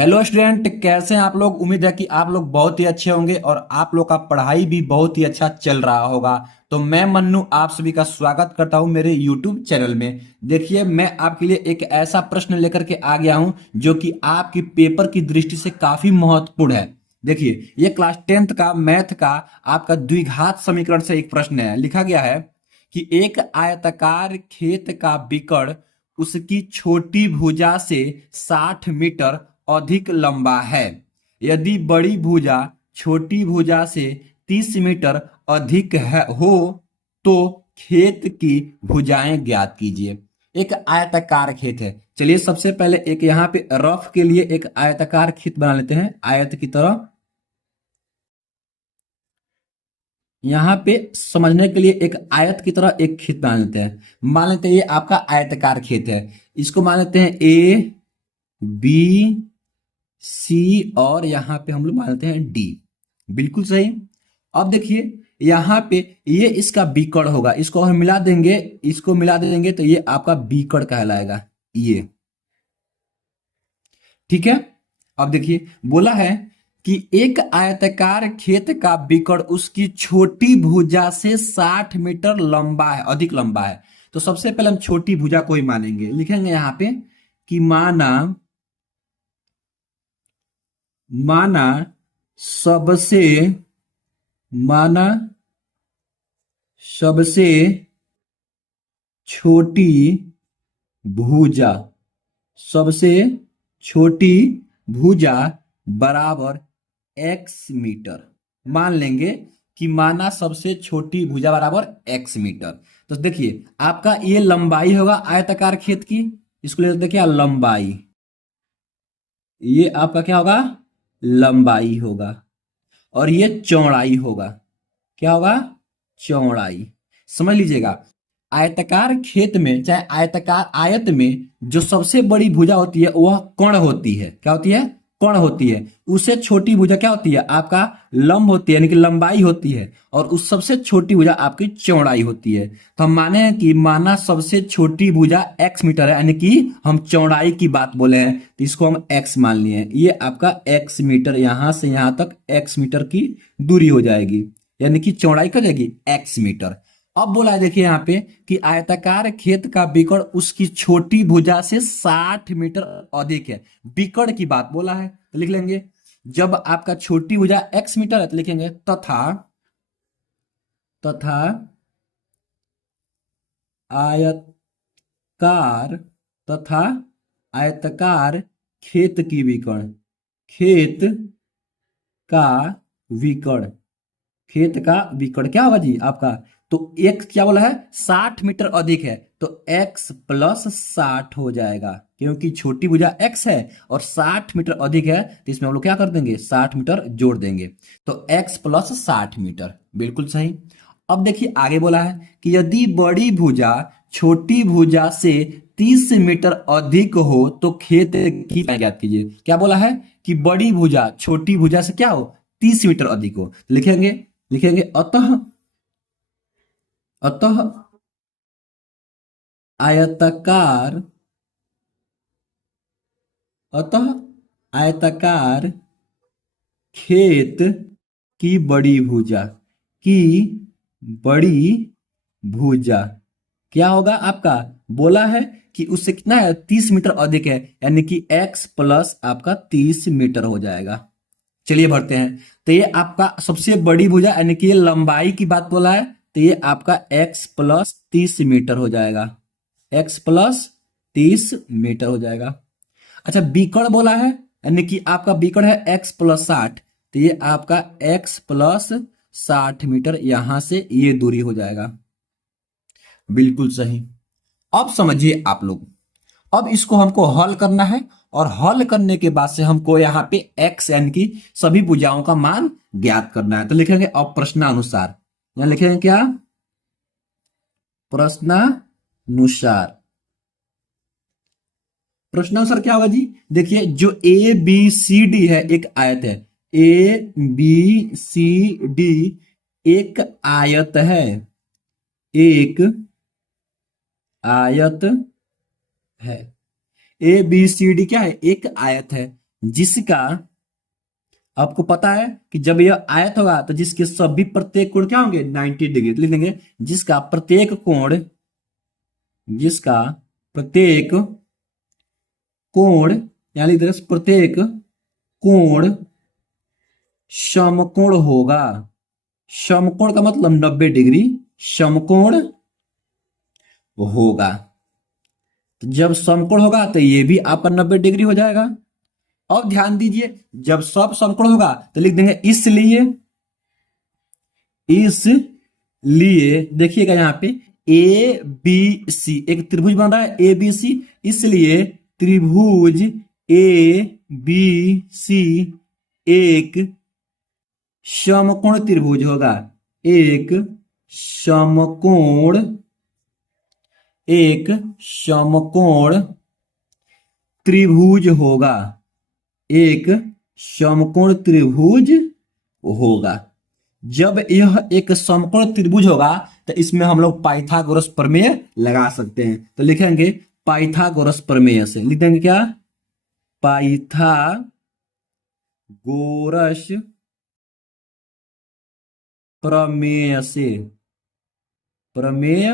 Hello student, कैसे हैं आप लोग। उम्मीद है कि आप लोग बहुत ही अच्छे होंगे और आप लोग का पढ़ाई भी बहुत ही अच्छा चल रहा होगा। तो मैं मन्नू आप सभी का स्वागत करता हूं मेरे YouTube चैनल में। देखिए, मैं आपके लिए एक ऐसा प्रश्न लेकर के आ गया हूं जो कि आपकी पेपर की दृष्टि से काफी महत्वपूर्ण है। देखिए, ये क्लास 10th का मैथ का आपका द्विघात समीकरण से एक प्रश्न है। लिखा गया है कि एक आयताकार खेत का विकर्ण उसकी छोटी भुजा से 60 मीटर अधिक लंबा है। यदि बड़ी भुजा छोटी भुजा से 30 मीटर अधिक हो तो खेत की भुजाएं ज्ञात कीजिए। एक आयताकार खेत है। चलिए, सबसे पहले एक यहाँ पे रफ के लिए एक आयताकार खेत बना लेते हैं, आयत की तरह। यहाँ पे समझने के लिए एक आयत की तरह एक खेत बना लेते हैं। मान लेते हैं ये आपका आयताकार खेत है। इसको मान लेते हैं ए, बी, सी और यहाँ पे हम लोग मान लेते हैं डी। बिल्कुल सही। अब देखिए, यहाँ पे ये इसका बीकड़ होगा। इसको हम मिला देंगे, इसको मिला देंगे तो ये आपका बीकड़ कहलाएगा। ये ठीक है। अब देखिए, बोला है कि एक आयताकार खेत का विकर्ण उसकी छोटी भुजा से 60 मीटर लंबा है, अधिक लंबा है। तो सबसे पहले हम छोटी भुजा को ही मानेंगे। लिखेंगे यहाँ पे कि माना माना सबसे माना सबसे छोटी भुजा सबसे छोटी भुजा बराबर एक्स मीटर। मान लेंगे कि माना सबसे छोटी भुजा बराबर एक्स मीटर। तो देखिए, आपका ये लंबाई होगा आयताकार खेत की। इसको ले देखिए लंबाई। ये आपका क्या होगा? लंबाई होगा। और ये चौड़ाई होगा। क्या होगा? चौड़ाई। समझ लीजिएगा, आयताकार खेत में चाहे आयताकार आयत में जो सबसे बड़ी भुजा होती है वह कर्ण होती है। क्या होती है? कर्ण होती है। उससे छोटी भुजा क्या होती है? आपका लंब होती है, यानी कि लंबाई होती है। और उस सबसे छोटी भुजा आपकी चौड़ाई होती है। तो हम माने हैं कि माना सबसे छोटी भुजा एक्स मीटर है, यानी कि हम चौड़ाई की बात बोले हैं तो इसको हम एक्स मान लिए हैं। ये आपका एक्स मीटर, यहां से यहां तक एक्स मीटर की दूरी हो जाएगी, यानी कि चौड़ाई क्या हो जाएगी? X metre. अब बोला है, देखिए यहाँ पे कि आयताकार खेत का विकर्ण उसकी छोटी भुजा से 60 मीटर अधिक है। विकर्ण की बात बोला है तो लिख लेंगे, जब आपका छोटी भुजा एक्स मीटर है तो लिखेंगे तथा तथा आयतकार तथा आयताकार खेत की विकर्ण खेत का विकर्ण खेत का विकर्ण क्या होगा जी आपका? तो एक क्या बोला है? 60 मीटर अधिक है तो x प्लस 60 हो जाएगा, क्योंकि छोटी भुजा x है और 60 मीटर अधिक है तो इसमें हम लोग क्या कर देंगे? 60 मीटर जोड़ देंगे। तो x प्लस 60 मीटर। बिल्कुल सही। अब देखिए, आगे बोला है कि यदि बड़ी भुजा छोटी भुजा से 30 मीटर अधिक हो तो खेत की ज्ञात कीजिए। क्या बोला है? कि बड़ी भुजा छोटी भुजा से क्या हो? 30 मीटर अधिक हो। लिखेंगे लिखेंगे अतः अतः आयताकार अतः आयताकार खेत की बड़ी भुजा की बड़ी भुजा क्या होगा आपका? बोला है कि उससे कितना है? 30 मीटर अधिक है, यानी कि x प्लस आपका 30 मीटर हो जाएगा। चलिए भरते हैं। तो ये आपका सबसे बड़ी भुजा, यानी कि ये लंबाई की बात बोला है तो ये आपका x प्लस 30 मीटर हो जाएगा। x प्लस 30 मीटर हो जाएगा। अच्छा, बीकड़ बोला है, यानी कि आपका बीकड़ है x प्लस 60 तो ये आपका x प्लस 60 मीटर, यहां से ये दूरी हो जाएगा। बिल्कुल सही। अब समझिए आप लोग, अब इसको हमको हल करना है और हल करने के बाद से हमको यहाँ पे x यानी कि सभी भुजाओं का मान ज्ञात करना है। तो लिखेंगे अब प्रश्नानुसार। यहां लिखेंगे क्या? प्रश्नानुसार। प्रश्नानुसार क्या होगा जी? देखिए, जो ए बी सी डी है एक आयत है। ए बी सी डी एक आयत है। एक आयत है। ए बी सी डी क्या है? एक आयत है। जिसका, आपको पता है कि जब यह आयत होगा तो जिसके सभी प्रत्येक कोण क्या होंगे 90 डिग्री, लिख देंगे जिसका प्रत्येक कोण, जिसका प्रत्येक कोण, यहां लिख देंगे प्रत्येक कोण समकोण होगा। समकोण का मतलब 90 डिग्री समकोण होगा। तो जब समकोण होगा तो ये भी आपका 90 डिग्री हो जाएगा। अब ध्यान दीजिए, जब सब समकोण होगा तो लिख देंगे इसलिए, इसलिए देखिएगा यहां पे ए बी सी एक त्रिभुज बन रहा है ए बी सी, इसलिए त्रिभुज ए बी सी एक समकोण त्रिभुज होगा। एक समकोण, एक समकोण त्रिभुज होगा, एक समकोण त्रिभुज होगा। जब यह एक समकोण त्रिभुज होगा तो इसमें हम लोग पाइथागोरस प्रमेय लगा सकते हैं। तो लिखेंगे पाइथागोरस प्रमेय से, लिख देंगे क्या, पाइथागोरस प्रमेय से, प्रमेय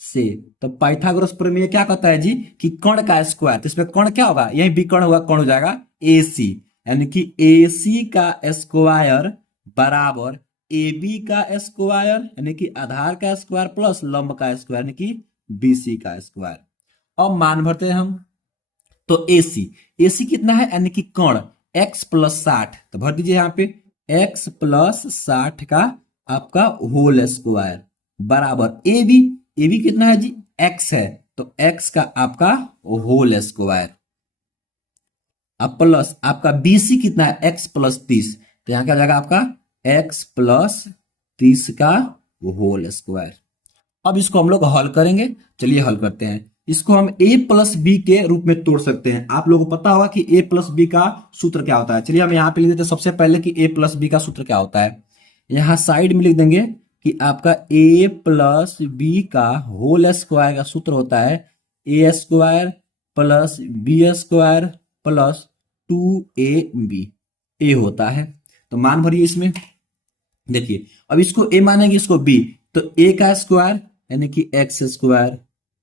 से। तो पाइथागोरस प्रमेय क्या कहता है जी कि कर्ण का स्क्वायर, तो इसमें कर्ण क्या होगा, यही विकर्ण होगा, कर्ण हो जाएगा AC, यानी कि AC का स्क्वायर बराबर AB का स्क्वायर यानी कि आधार का स्क्वायर प्लस लंब का स्क्वायर यानी कि BC का स्क्वायर। अब मान भरते हैं हम, तो AC कितना है यानी कि कर्ण x प्लस 60, तो भर दीजिए यहाँ पे x प्लस 60 का आपका होल स्क्वायर बराबर AB कितना है जी x है, तो x का आपका होल स्क्वायर, अब प्लस आपका BC कितना है x प्लस 30, तो यहां क्या हो जाएगा आपका x प्लस 30 का होल स्क्वायर। अब इसको हम लोग हल करेंगे, चलिए हल करते हैं। इसको हम a प्लस बी के रूप में तोड़ सकते हैं। आप लोगों को पता होगा कि a प्लस बी का सूत्र क्या होता है। चलिए हम यहाँ पे लिख देते हैं सबसे पहले कि a प्लस बी का सूत्र क्या होता है। यहाँ साइड में लिख देंगे कि आपका a प्लस बी का होल स्क्वायर का सूत्र होता है a square plus B square plus 2ab, a होता है। तो मान भरिए इसमें, देखिए अब इसको a मानेंगे इसको b, तो a का स्क्वायर यानी कि x स्क्वायर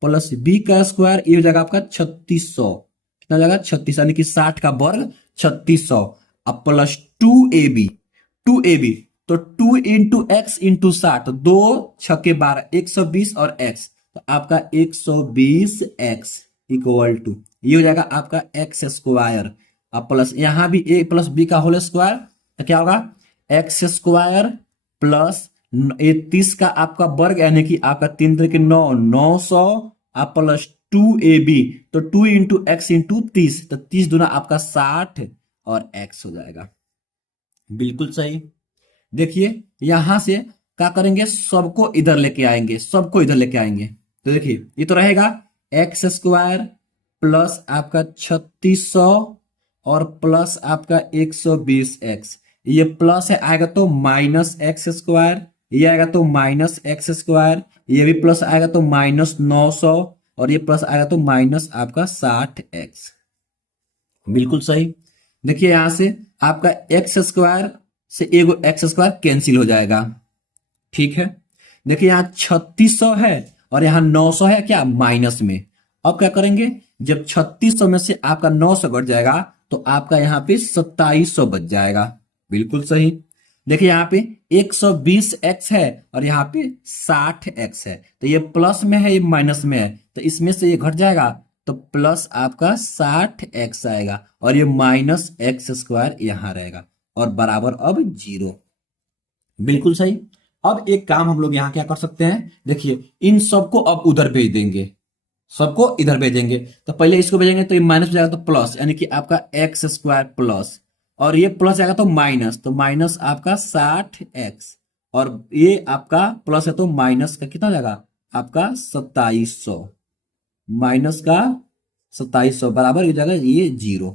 प्लस b का स्क्वायर, ये हो जाएगा आपका 3600, कितना हो जाएगा 36 यानी कि 60 का वर्ग 3600, अब प्लस 2ab, तो 2 इंटू एक्स इंटू 60, 2 छक्के 12, 120 और x, तो आपका 120x इक्वल टू ये हो जाएगा आपका x स्क्वायर, अब प्लस यहाँ भी a प्लस बी का होल स्क्वायर, तो क्या होगा x स्क्वायर प्लस 30 का आपका वर्ग यानी कि आपका 3 3 के 9, 900 आप प्लस 2ab, तो 2 इंटू एक्स इंटू 30, तो 30 दूना आपका 60 और x हो जाएगा। बिल्कुल सही। देखिए यहां से क्या करेंगे, सबको इधर लेके आएंगे, सबको इधर लेके आएंगे, तो देखिए ये तो रहेगा एक्स स्क्वायर प्लस आपका 3600 और प्लस आपका 120x, ये प्लस है आएगा तो माइनस एक्स स्क्वायर, ये आएगा तो माइनस एक्स स्क्वायर, ये भी प्लस आएगा तो माइनस 900 और ये प्लस आएगा तो माइनस आपका 60x। बिल्कुल सही। देखिए यहां से आपका एक्स स्क्वायर से एगो एक्स स्क्वायर कैंसिल हो जाएगा, ठीक है। देखिए यहाँ 3600 है और यहाँ 900 है क्या माइनस में। अब क्या करेंगे, जब 3600 में से आपका 900 घट जाएगा तो आपका यहाँ पे 2700 बच जाएगा। बिल्कुल सही। देखिए यहाँ पे 120x है और यहाँ पे 60x है, तो ये प्लस में है ये माइनस में है, तो इसमें से ये घट जाएगा तो प्लस आपका 60x आएगा और ये माइनस एक्स स्क्वायर यहाँ रहेगा और बराबर अब 0। बिल्कुल सही। अब एक काम हम लोग यहाँ क्या कर सकते हैं, देखिए इन सबको अब उधर भेज देंगे, सबको इधर भेजेंगे, तो पहले इसको भेजेंगे तो ये माइनस हो जाएगा तो प्लस यानी कि आपका एक्स स्क्वायर प्लस और ये प्लस जाएगा तो माइनस आपका 60x और ये आपका प्लस है तो माइनस का कितना जाएगा आपका 2700, माइनस का 2700 बराबर ये जाएगा ये 0।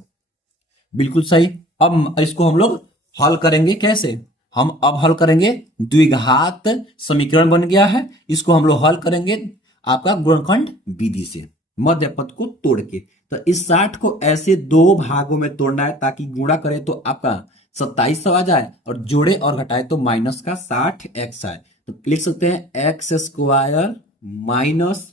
बिल्कुल सही। अब इसको हम लोग हल करेंगे, कैसे हम अब हल करेंगे, द्विघात समीकरण बन गया है, इसको हम लोग हल करेंगे आपका गुणनखंड विधि से मध्य पद को तोड़ के। तो इस 60 को ऐसे दो भागों में तोड़ना है ताकि गुणा करे तो आपका 2700 आ जाए और जोड़े और घटाए तो माइनस का 60x आए। तो लिख सकते हैं एक्स स्क्वायर माइनस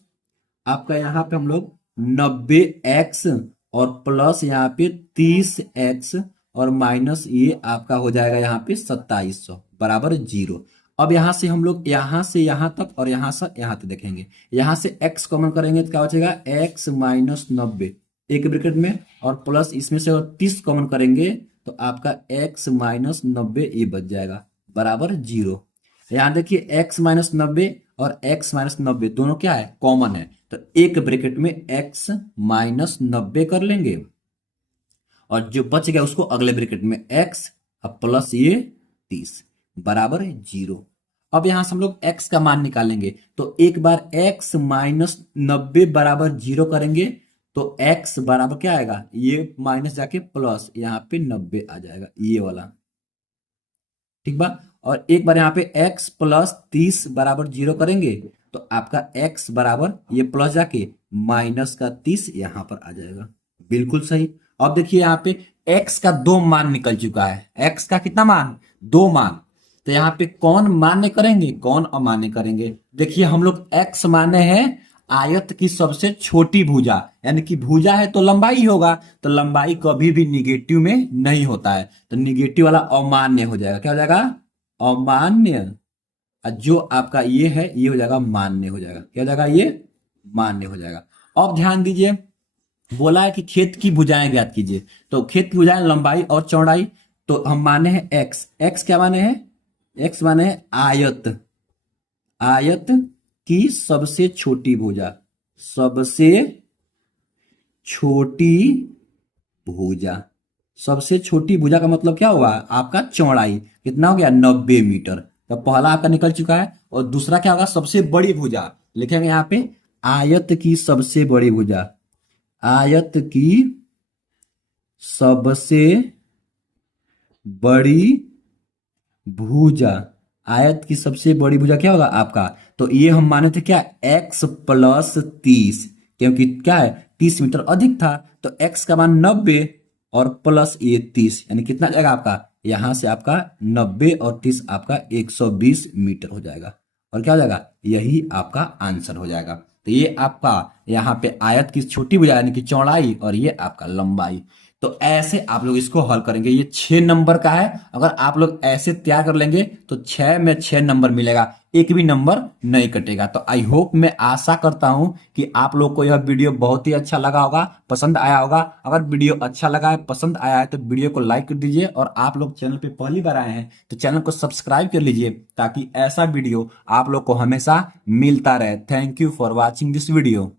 आपका यहाँ पे हम लोग 90x और प्लस यहाँ पे 30x और माइनस ये आपका हो जाएगा यहाँ पे 2700 बराबर 0। अब यहाँ से हम लोग यहाँ से यहाँ तक और यहाँ से यहाँ तक देखेंगे। यहाँ से x कॉमन करेंगे तो क्या बचेगा x माइनस 90 एक ब्रैकेट में और प्लस इसमें से 30 कॉमन करेंगे तो आपका x माइनस 90 ये बच जाएगा बराबर 0। यहाँ देखिए x माइनस 90 और x माइनस 90 दोनों क्या है कॉमन है तो एक ब्रैकेट में x माइनस 90 कर लेंगे और जो बच गया उसको अगले ब्रैकेट में x अब प्लस ये 30 बराबर 0। अब यहां से हम लोग x का मान निकालेंगे तो एक बार x माइनस 90 बराबर 0 करेंगे तो x बराबर क्या आएगा ये माइनस जाके प्लस यहाँ पे 90 आ जाएगा ये वाला ठीक बा। और एक बार यहाँ पे x प्लस 30 बराबर 0 करेंगे तो आपका x बराबर ये प्लस जाके माइनस का 30 यहाँ पर आ जाएगा बिल्कुल सही। अब देखिए यहाँ पे x का दो मान निकल चुका है। x का कितना मान दो मान तो यहाँ पे कौन मान्य करेंगे कौन अमान्य करेंगे। देखिए हम लोग x माने हैं आयत की सबसे छोटी भुजा यानी कि भुजा है तो लंबाई होगा तो लंबाई कभी भी निगेटिव में नहीं होता है तो निगेटिव वाला अमान्य हो जाएगा क्या हो जाएगा अमान्य और जो आपका ये है ये हो जाएगा मान्य हो जाएगा क्या हो जाएगा ये मान्य हो जाएगा। अब ध्यान दीजिए बोला है कि खेत की भुजाएं ज्ञात कीजिए तो खेत की भुजाएं लंबाई और चौड़ाई तो हम माने हैं x x क्या माने हैं x माने हैं आयत आयत की सबसे छोटी भुजा सबसे छोटी भुजा सबसे छोटी भुजा का मतलब क्या हुआ आपका चौड़ाई कितना हो गया 90 मीटर तो पहला आपका निकल चुका है। और दूसरा क्या होगा सबसे बड़ी भुजा लिखेंगे यहाँ पे आयत की सबसे बड़ी भुजा आयत की सबसे बड़ी भुजा आयत की सबसे बड़ी भुजा क्या होगा आपका तो ये हम माने थे क्या x प्लस 30 क्योंकि क्या है 30 मीटर अधिक था तो x का मान 90 और प्लस ये 30 यानी कितना जाएगा आपका यहां से आपका 90 और 30 आपका 120 मीटर हो जाएगा और क्या हो जाएगा यही आपका आंसर हो जाएगा। तो ये आपका यहाँ पे आयत की छोटी भुजा यानी कि चौड़ाई और ये आपका लंबाई। तो ऐसे आप लोग इसको हल करेंगे ये 6 नंबर का है अगर आप लोग ऐसे तैयार कर लेंगे तो 6 में 6 नंबर मिलेगा एक भी नंबर नहीं कटेगा। तो आई होप मैं आशा करता हूं कि आप लोग को यह वीडियो बहुत ही अच्छा लगा होगा पसंद आया होगा। अगर वीडियो अच्छा लगा है पसंद आया है तो वीडियो को लाइक कर दीजिए और आप लोग चैनल पे पहली बार आए हैं तो चैनल को सब्सक्राइब कर लीजिए ताकि ऐसा वीडियो आप लोग को हमेशा मिलता रहे। Thank you for watching this video.